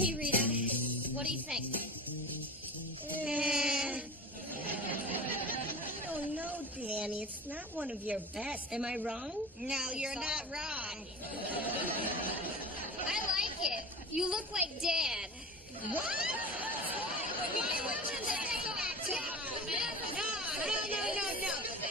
Okay, Rita, what do you think? I don't know, Danny. It's not one of your best. Am I wrong? No, you're not wrong. I like it. You look like Dad. What? No.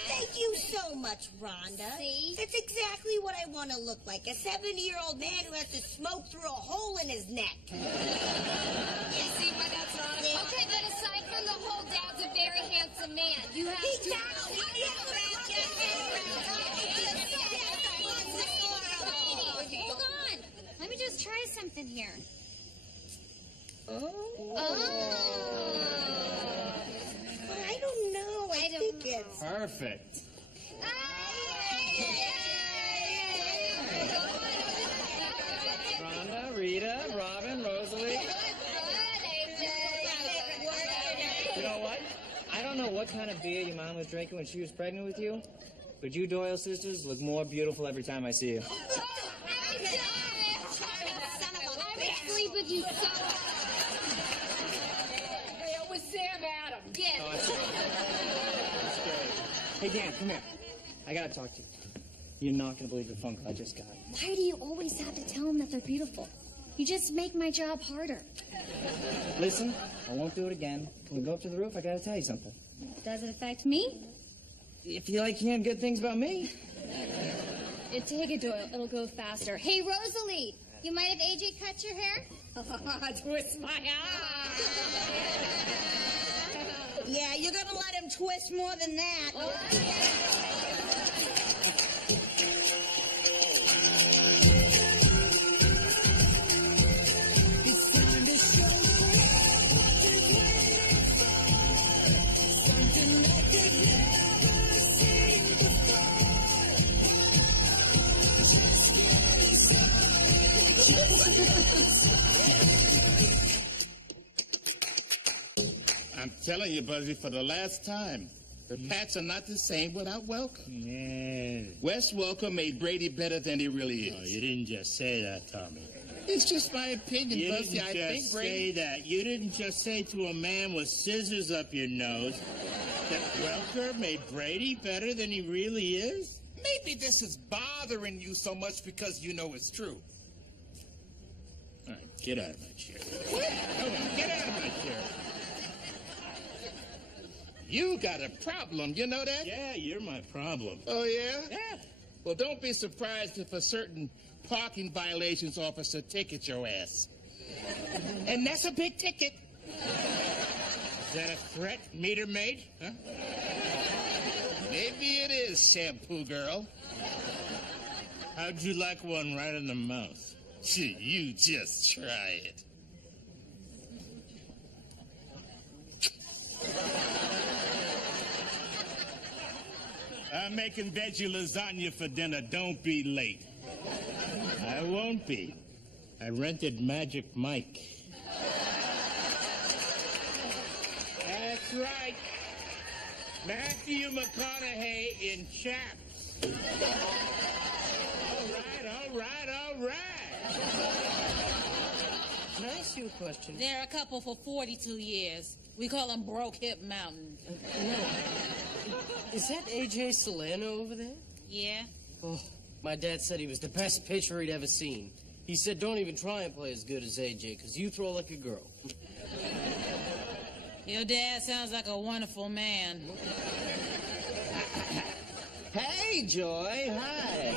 Thank you so much, Rhonda. See? That's exactly what I want to look like. A 70-year-old man who has to smoke through a hole in his neck. You see why that's not okay, but aside from the hole, Dad's a very handsome man. You have Exactly. Hold on. Let me just try something here. Oh. Oh. I don't know. I think it's... Perfect. Rhonda, Rita, Robin, Rosalie. You know what? I don't know what kind of beer your mom was drinking when she was pregnant with you, but you Doyle sisters look more beautiful every time I see you. I would sleep with you so It was Sam Adams. Yes. Oh, that's great. Hey, Dan, come here. I gotta talk to you. You're not gonna believe the phone call I just got. Why do you always have to tell them that they're beautiful? You just make my job harder. Listen, I won't do it again. Can we go up to the roof? I gotta tell you something. Does it affect me? If you like hearing good things about me. Take it, Doyle. It'll go faster. Hey, Rosalie, you mind if AJ cuts your hair? Twist my arm. Yeah, you're going to let him twist more than that. I'm telling you, Buzzy, for the last time, the Pats are not the same without Welcome. Yeah. Wes Welcome made Brady better than he really is. Oh, you didn't just say that, Tommy. It's just my opinion, You Buzzy. didn't I just think Brady... say that. You didn't just say to a man with scissors up your nose that Welker made Brady better than he really is? Maybe this is bothering you so much because you know it's true. All right, get out of my chair. Come on, get out of my chair. You got a problem, you know that? Yeah, you're my problem. Oh, yeah? Yeah. Well, don't be surprised if a certain parking violations officer tickets your ass. And that's a big ticket. Is that a threat, meter maid? Huh? Maybe it is, shampoo girl. How'd you like one right in the mouth? Gee, you just try it. I'm making veggie lasagna for dinner. Don't be late. I won't be. I rented Magic Mike. That's right. Matthew McConaughey in chaps. All right. Can I ask you a question? They're a couple for 42 years. We call them Broke Hip Mountain. Is that AJ Solano over there? Yeah? Oh, my dad said he was the best pitcher he'd ever seen. He said don't even try and play as good as AJ, because you throw like a girl. Your dad sounds like a wonderful man. Hey, Joy. Hi.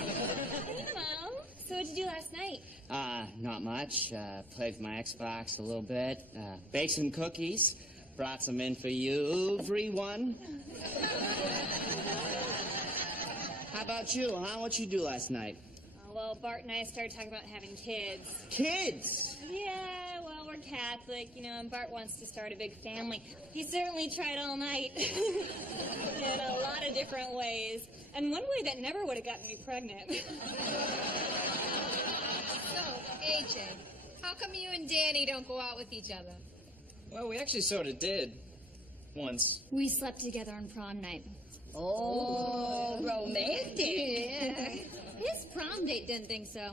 Hello. So what'd you do last night? Not much. Played with my Xbox a little bit. Baked some cookies. Brought some in for you, everyone. How about you, huh? What'd you do last night? Well, Bart and I started talking about having kids. Kids? Yeah, well, we're Catholic, and Bart wants to start a big family. He certainly tried all night in a lot of different ways. And one way that never would have gotten me pregnant. So, AJ, how come you and Danny don't go out with each other? Well, we actually sort of did. Once. We slept together on prom night. Oh, romantic. Yeah. His prom date didn't think so.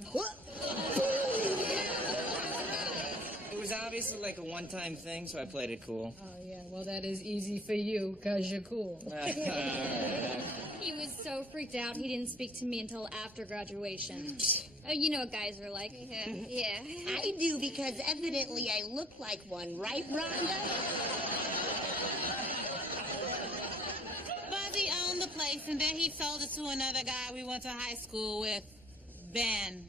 It was obviously like a one-time thing, so I played it cool. Oh, yeah, well, that is easy for you, because you're cool. He was so freaked out he didn't speak to me until after graduation. Oh, you know what guys are like. Yeah. I do because evidently I look like one, right, Rhonda? Buzzy owned the place, and then he sold it to another guy we went to high school with, Ben.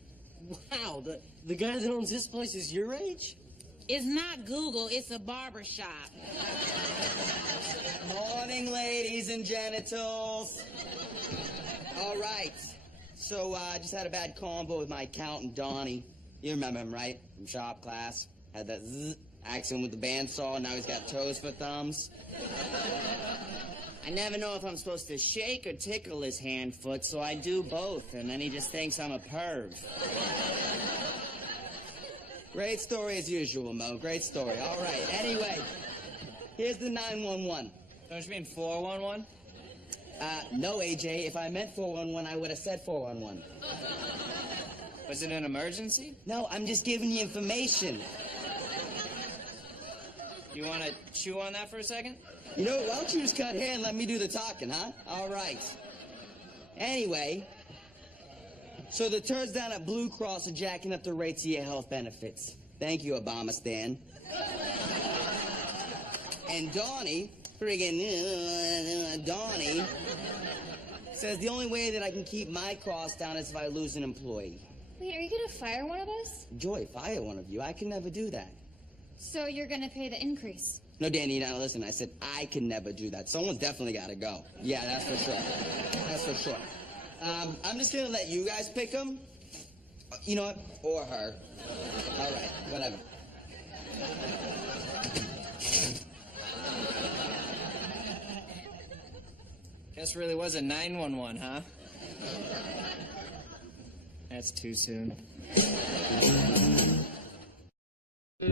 Wow, the guy that owns this place is your age? It's not Google, it's a barber shop. Morning, ladies and genitals. All right. So, I just had a bad combo with my accountant, Donnie. You remember him, right? From shop class. Had that zzz accent with the bandsaw, and now he's got toes for thumbs. I never know if I'm supposed to shake or tickle his hand foot, so I do both, and then he just thinks I'm a perv. Great story as usual, Mo. Great story. All right. Anyway, here's the 911. Don't you mean 411? No, AJ. If I meant 411, I would have said 411. Was it an emergency? No, I'm just giving you information. You want to chew on that for a second? You know what? Why don't you just cut here and let me do the talking, huh? All right. Anyway, so the turds down at Blue Cross are jacking up the rates of your health benefits. Thank you, Obama Stan. And Donnie, friggin' Donnie, says the only way that I can keep my costs down is if I lose an employee. Wait, are you gonna fire one of us? Joy, fire one of you. I can never do that. So you're gonna pay the increase? No, Danny, now listen, I said I can never do that. Someone's definitely got to go. Yeah, that's for sure. That's for sure. I'm just going to let you guys pick them. You know what? Or her. All right, whatever. Guess really was a 911, huh? That's too soon. Do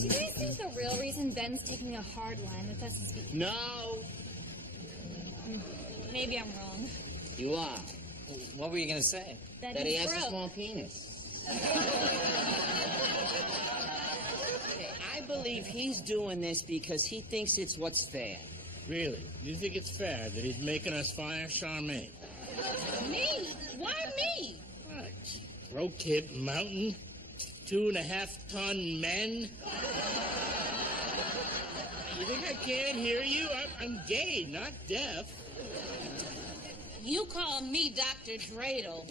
you guys think the real reason Ben's taking a hard line with us is because... No. Maybe I'm wrong. You are. What were you going to say? That That he he's has a broke. small penis. Okay, I believe he's doing this because he thinks it's what's fair. Really? Do you think it's fair that he's making us fire Charmaine? Me? Why me? What? Broke Kid Mountain? 2.5-ton men? You think I can't hear you? I'm gay, not deaf. You call me Dr. Dreidel.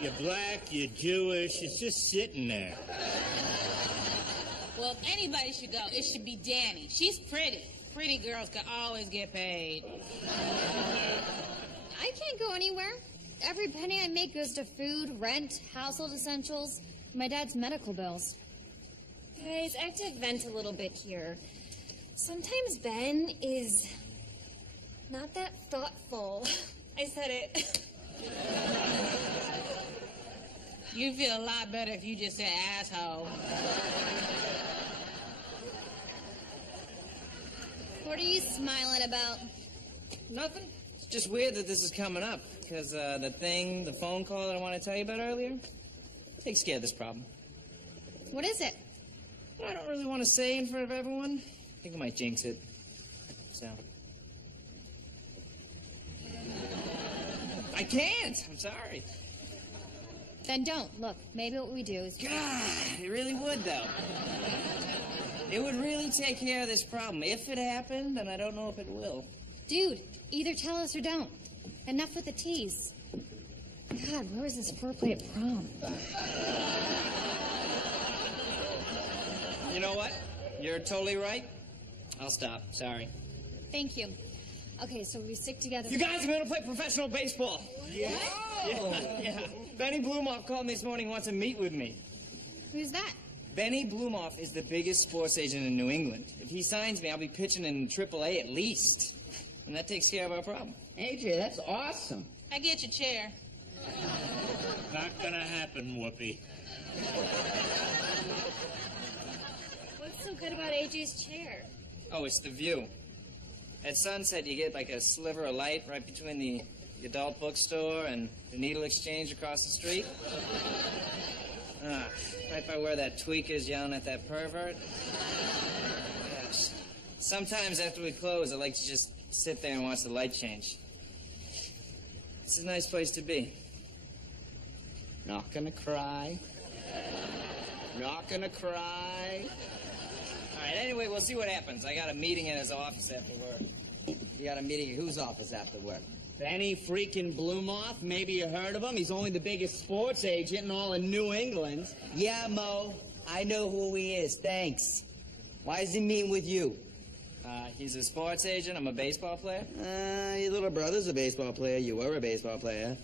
You're black, you're Jewish, it's just sitting there. Well, if anybody should go, it should be Danny. She's pretty. Pretty girls can always get paid. I can't go anywhere. Every penny I make goes to food, rent, household essentials, my dad's medical bills. Guys, I have to vent a little bit here. Sometimes Ben is not that thoughtful. I said it. You'd feel a lot better if you just said asshole. What are you smiling about? Nothing. It's just weird that this is coming up, because the phone call that I want to tell you about earlier, takes care of this problem. What is it? I don't really want to say in front of everyone. I think I might jinx it. So. I can't! I'm sorry. Then don't. Look, maybe what we do is... God, it really would, though. It would really take care of this problem. If it happened, then I don't know if it will. Dude, either tell us or don't. Enough with the tease. God, where was this foreplay at prom? You know what? You're totally right. I'll stop. Sorry. Thank you. Okay, so we stick together. You guys are going to play professional baseball. Yeah. Yeah. Benny Blumoff called me this morning and wants to meet with me. Who's that? Benny Blumoff is the biggest sports agent in New England. If he signs me, I'll be pitching in AAA at least. And that takes care of our problem. AJ, that's awesome. I get your chair. Not gonna happen, Whoopi. What's so good about AJ's chair? Oh, it's the view. At sunset, you get like a sliver of light right between the adult bookstore and the needle exchange across the street. Right by where that tweak is yelling at that pervert. Gosh. Sometimes after we close, I like to just sit there and watch the light change. It's a nice place to be. Not gonna cry. Not gonna cry. All right, anyway, we'll see what happens. I got a meeting in his office after work. You got a meeting at whose office after work? Benny freaking Blumoff. Maybe you heard of him. He's only the biggest sports agent in all of New England. Yeah, Mo. I know who he is. Thanks. Why is he meeting with you? He's a sports agent. I'm a baseball player. Your little brother's a baseball player. You were a baseball player.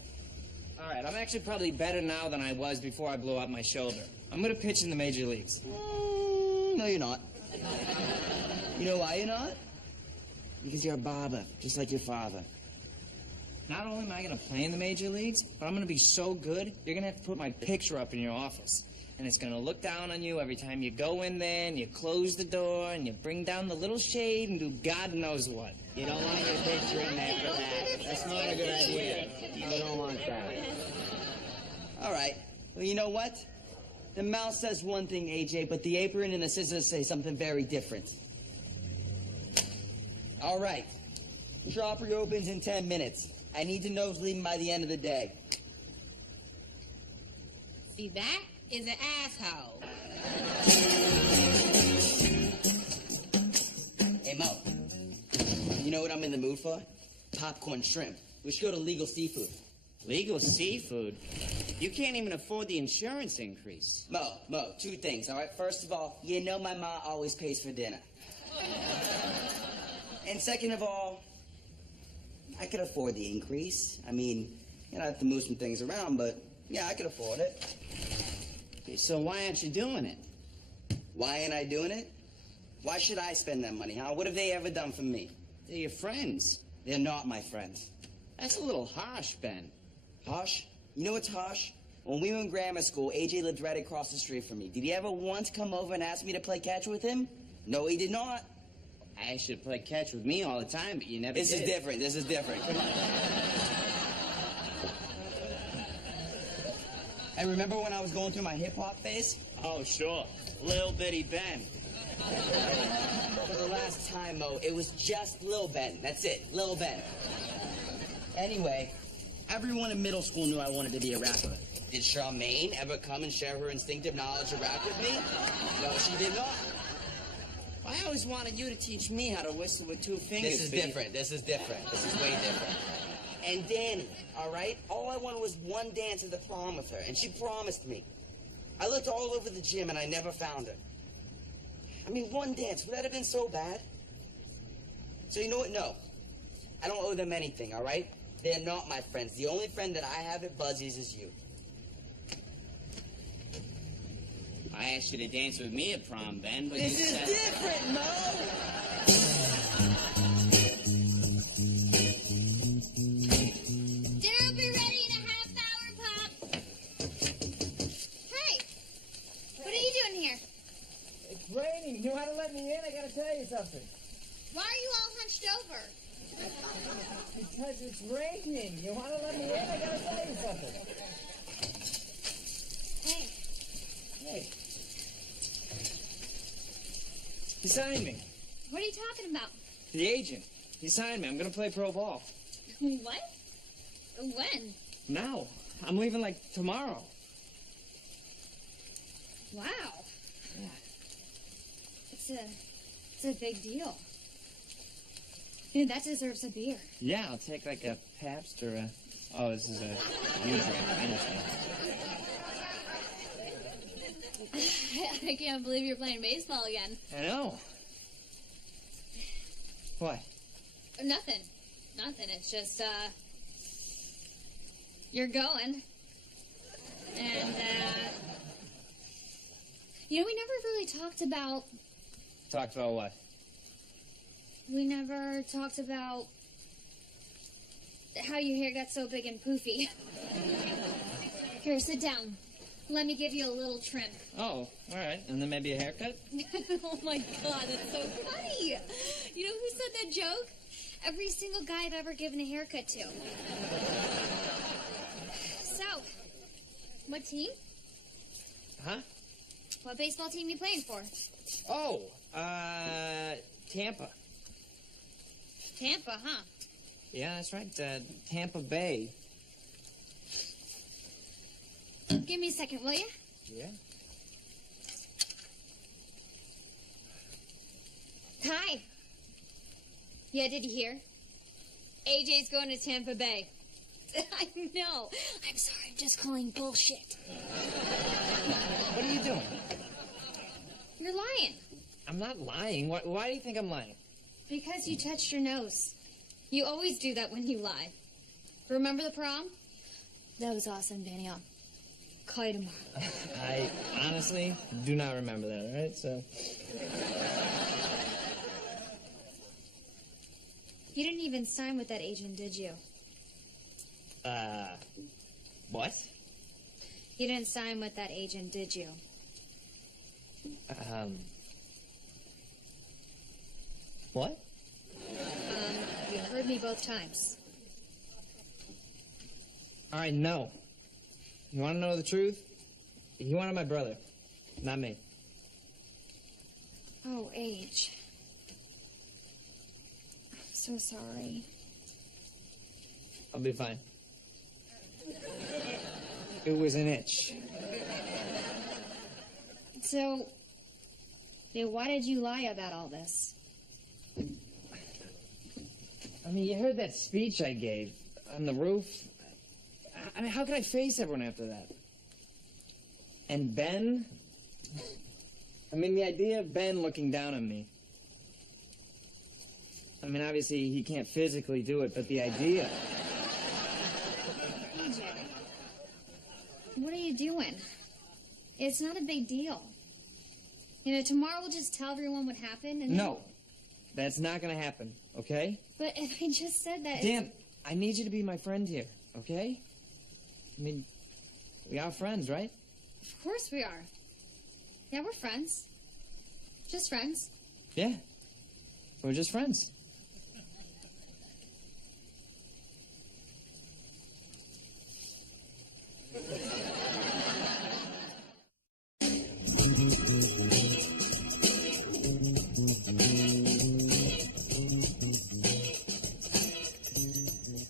All right, I'm actually probably better now than I was before I blew out my shoulder. I'm going to pitch in the major leagues. No, you're not. You know why you're not? Because you're a barber, just like your father. Not only am I going to play in the major leagues, but I'm going to be so good, you're going to have to put my picture up in your office. And it's going to look down on you every time you go in there and you close the door and you bring down the little shade and do God knows what. You don't want your picture in there for that. That's not a good idea. You don't want that. All right. Well, you know what? The mouth says one thing, AJ, but the apron and the scissors say something very different. All right. Shop reopens in 10 minutes. I need to know who's leaving by the end of the day. See, that is an asshole. Hey, Mo. You know what I'm in the mood for? Popcorn shrimp. We should go to Legal Seafood. Legal seafood? You can't even afford the insurance increase. Mo, two things, all right? First of all, you know my ma always pays for dinner. And second of all, I could afford the increase. I mean, you know, I have to move some things around, but yeah, I could afford it. Okay, so why aren't you doing it? Why ain't I doing it? Why should I spend that money, huh? What have they ever done for me? They're your friends. They're not my friends. That's a little harsh, Ben. Harsh? You know what's harsh? When we were in grammar school, AJ lived right across the street from me. Did he ever once come over and ask me to play catch with him? No, he did not. I should play catch with me all the time, but you never did. This is different. Come on. I remember when I was going through my hip-hop phase? Oh, sure. Lil Bitty Ben. For the last time, Mo, it was just Lil Ben. That's it, Lil Ben. Anyway, everyone in middle school knew I wanted to be a rapper. Did Charmaine ever come and share her instinctive knowledge of rap with me? No, she did not. I always wanted you to teach me how to whistle with two fingers. This is different. This is way different. And Danny, all right? All I wanted was one dance at the prom with her, and she promised me. I looked all over the gym, and I never found her. I mean, one dance, would that have been so bad? So you know what? No. I don't owe them anything, all right? They're not my friends. The only friend that I have at Buzzy's is you. I asked you to dance with me at prom, Ben, but this you is said... different, Mo! Dinner will be ready in a half hour, Pop. Hey, what are you doing here? It's raining. You know how to let me in? I gotta tell you something. Why are you all hunched over? Because it's raining. You want to let me in? I gotta tell you something. Hey. He signed me. What are you talking about? The agent. He signed me. I'm gonna play pro ball. What? When? Now. I'm leaving like tomorrow. Wow. Yeah. It's a big deal. Yeah, that deserves a beer. Yeah, I'll take like a Pabst or a... Oh, this is a usual. I understand. I can't believe you're playing baseball again. I know. What? Nothing. It's just, you're going. And, you know, we never really talked about... Talked about what? We never talked about how your hair got so big and poofy. Here, sit down. Let me give you a little trim. Oh, all right. And then maybe a haircut? Oh, my God, that's so funny. You know who said that joke? Every single guy I've ever given a haircut to. So, what team? Huh? What baseball team you playing for? Oh, Tampa. Tampa, huh? Yeah, that's right. Tampa Bay. Give me a second, will you? Yeah. Hi. Yeah, did you hear? AJ's going to Tampa Bay. I know. I'm sorry, I'm just calling bullshit. What are you doing? You're lying. I'm not lying. Why do you think I'm lying? Because you touched your nose. You always do that when you lie. Remember the prom? That was awesome, Danny. I'll call you tomorrow. I honestly do not remember that, all right? So... You didn't even sign with that agent, did you? What? You didn't sign with that agent, did you? What? You heard me both times. All right, no. You want to know the truth? He wanted my brother, not me. Oh, Age. I'm so sorry. I'll be fine. It was an itch. So, then why did you lie about all this? I mean, you heard that speech I gave on the roof. I mean, how could I face everyone after that? And Ben? I mean, the idea of Ben looking down on me. I mean, obviously, he can't physically do it, but the idea... AJ, what are you doing? It's not a big deal. You know, tomorrow we'll just tell everyone what happened and... No, that's not gonna happen, okay? But if I just said that... Dan, I need you to be my friend here, okay? I mean, we are friends, right? Of course we are. Yeah, we're friends. Just friends. Yeah, we're just friends.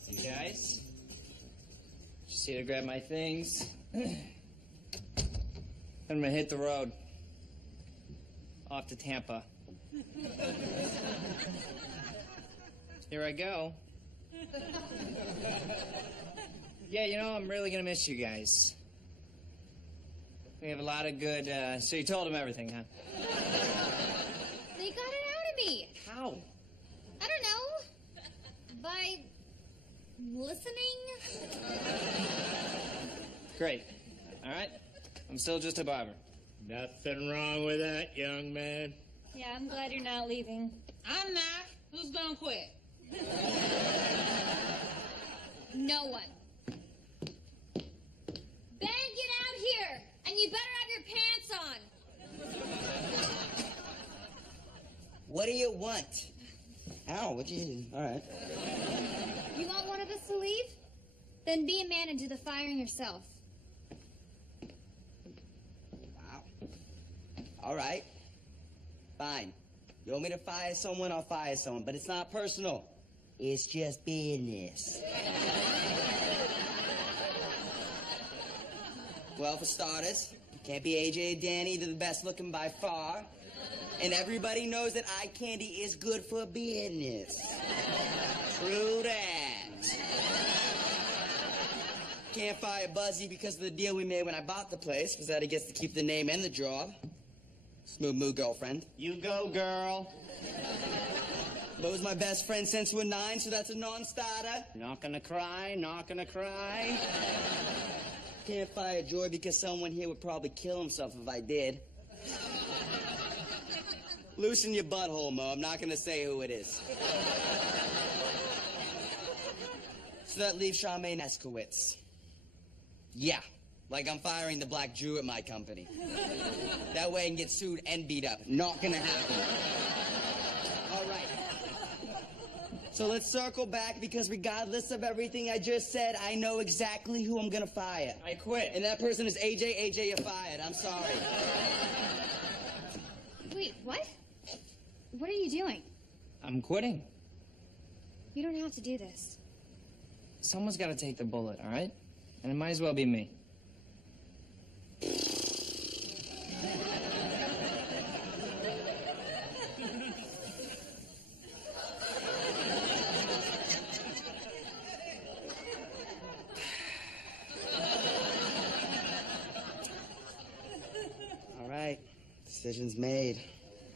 You guys, just here to grab my things. I'm gonna hit the road. Off to Tampa. Here I go. Yeah, you know, I'm really gonna miss you guys. We have a lot of good, so you told them everything, huh? They got it out of me. How? I don't know. By listening? Great. All right. I'm still just a barber. Nothing wrong with that, young man. Yeah, I'm glad you're not leaving. I'm not. Who's gonna quit? No one. Ben, get out here! And you better have your pants on! What do you want? Ow, what you... All right. You want one of us to leave? Then be a man and do the firing yourself. Wow. All right. Fine. You want me to fire someone, I'll fire someone. But it's not personal. It's just business. Well, for starters, can't be AJ and Danny. They're the best looking by far. And everybody knows that eye candy is good for business. True that. Can't fire Buzzy because of the deal we made when I bought the place, because that he gets to keep the name and the job. Smooth moo, girlfriend. You go, girl. Bo was my best friend since we were 9, so that's a non-starter. Not gonna cry, not gonna cry. Can't fire Joy because someone here would probably kill himself if I did. Loosen your butthole, Mo. I'm not gonna say who it is. So that leaves Charmaine Eskowitz. Yeah, like I'm firing the black Jew at my company. That way I can get sued and beat up. Not gonna happen. All right. So let's circle back because regardless of everything I just said, I know exactly who I'm gonna fire. I quit. And that person is AJ. AJ, you're fired. I'm sorry. Wait, what? What are you doing? I'm quitting. You don't have to do this. Someone's got to take the bullet, all right? And it might as well be me. All right. Decision's made.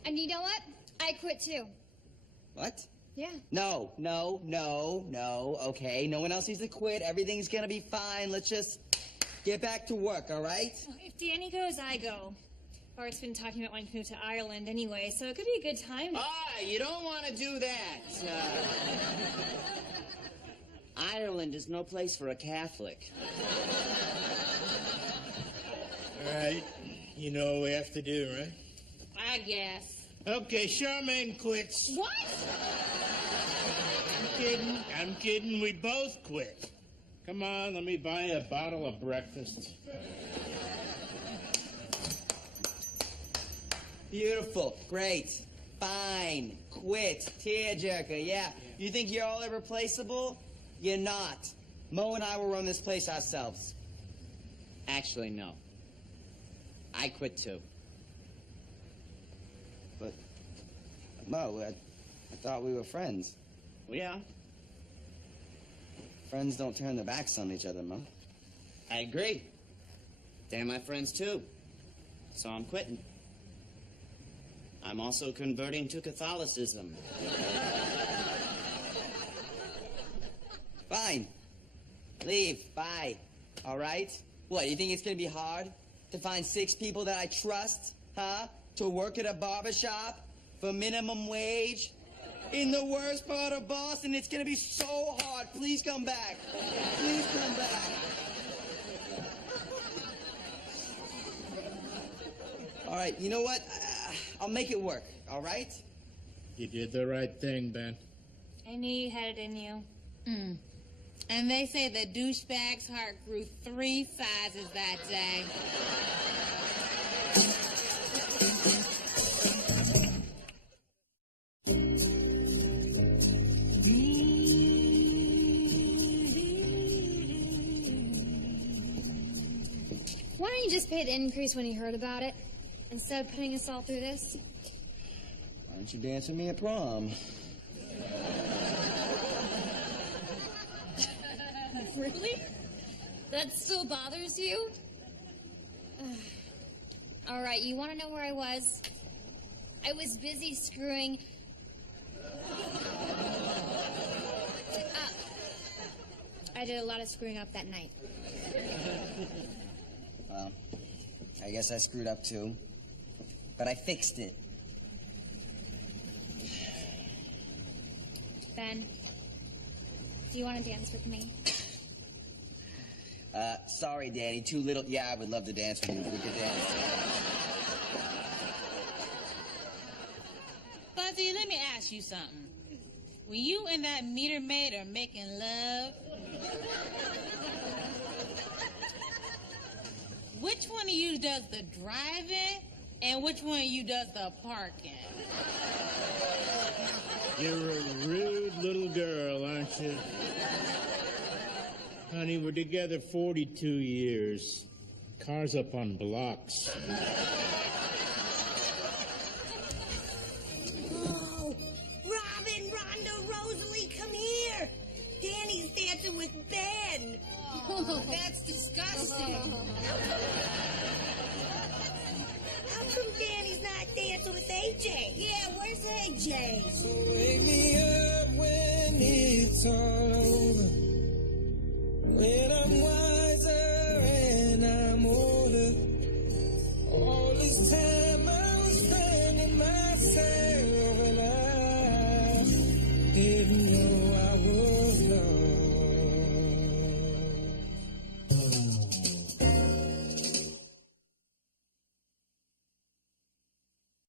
And you know what? I quit too. What? Yeah. No. Okay, no one else needs to quit. Everything's gonna be fine. Let's just get back to work, all right? If Danny goes, I go. Bart's been talking about wanting to move to Ireland anyway, so it could be a good time. You don't want to do that. Ireland is no place for a Catholic. All right. You know what we have to do, right? I guess. Okay, Charmaine quits. What? I'm kidding. We both quit. Come on, let me buy you a bottle of breakfast. Beautiful. Great. Fine. Quit. Tearjerker. Yeah. You think you're all irreplaceable? You're not. Mo and I will run this place ourselves. Actually, no. I quit too. But, Mo, I thought we were friends. Well, yeah, Friends don't turn their backs on each other, Mo. I agree. They're my friends too. So I'm quitting. I'm also converting to Catholicism. Fine. Leave. Bye. All right? What, you think it's gonna be hard to find 6 people that I trust, huh? To work at a barber shop for minimum wage? In the worst part of Boston, it's gonna be so hard. Please come back. Please come back. All right, you know what? I'll make it work, all right? You did the right thing, Ben. I knew you had it in you. And they say the douchebag's heart grew 3 sizes that day. Why don't you just pay the increase when you heard about it, instead of putting us all through this? Why don't you dance with me at prom? Really? That still bothers you? All right, you want to know where I was? I was busy screwing up. I did a lot of screwing up that night. Well, I guess I screwed up too. But I fixed it. Ben, do you want to dance with me? Sorry, Danny. Too little. Yeah, I would love to dance with you if we could dance. Fuzzy, let me ask you something. When you and that meter maid are making love, which one of you does the driving and which one of you does the parking? You're a rude little girl, aren't you? Honey, we're together 42 years. Cars up on blocks. Oh, Robin, Rhonda, Rosalie, come here. Danny's dancing with Ben. Oh, that's disgusting. How come Danny's not dancing with AJ? Yeah, where's AJ? So wake me up when it's all over. When I'm wiser and I'm older. All this time I was finding myself and I didn't know.